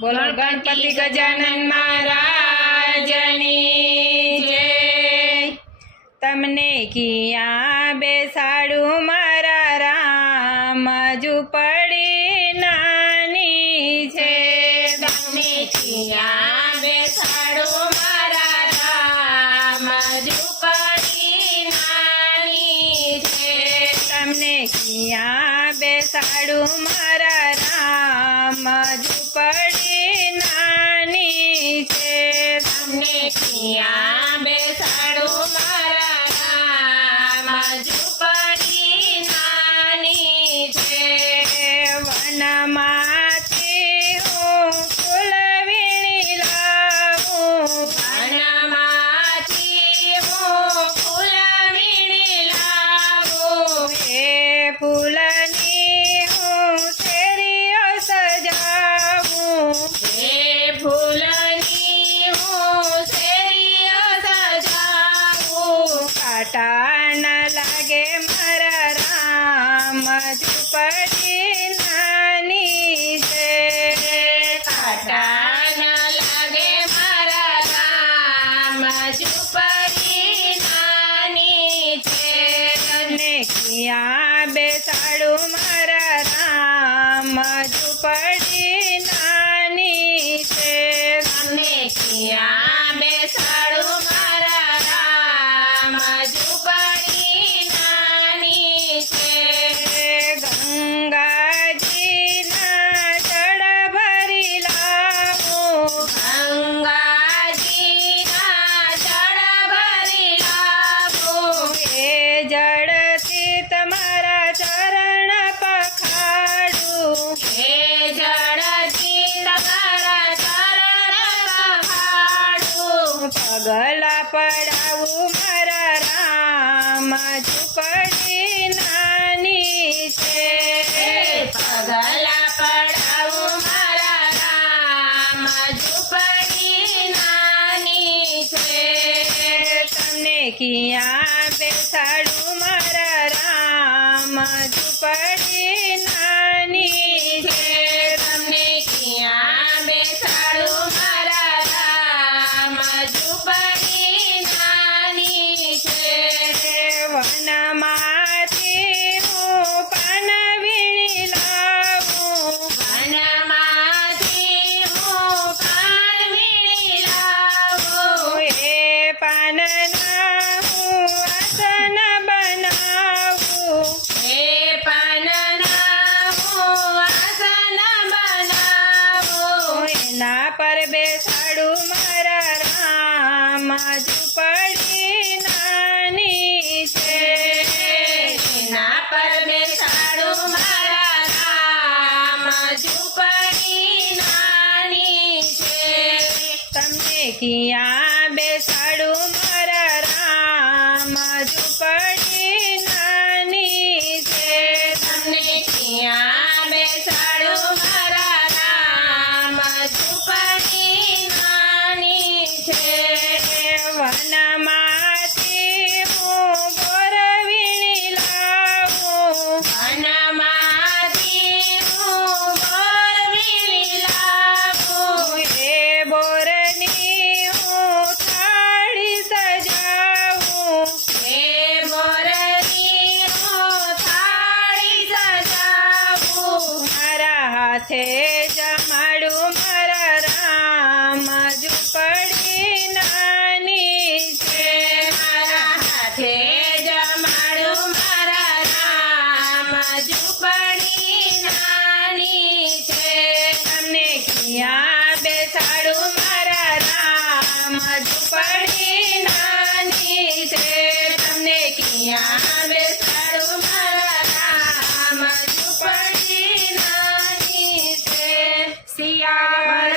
બોલો ગણપતિ ગજાનન મહારાજની જય તમને કિયા બેસાડું મારા રામ ઝૂંપડી નાની છે તમને કિયા બેસાડો મારા રામ ઝૂંપડી નાની છે તમને કિયા બેસાડું મારા રામ ઝૂંપડી અહીંયા બેસાડો. પગલા પડાવું મારા રામ ઝૂંપડી નાની છે પગલા પડાવું મારા રામ ઝૂંપડી નાની છે તમને કિયા બેસાડું મારા રામ ઝૂંપડી બેસાડું મારા રામ ઝૂંપડી નાની છે. ના પર બેસાડું મારા રામ ઝૂંપડી નાની છે. તમને કિયા Hey. Maria.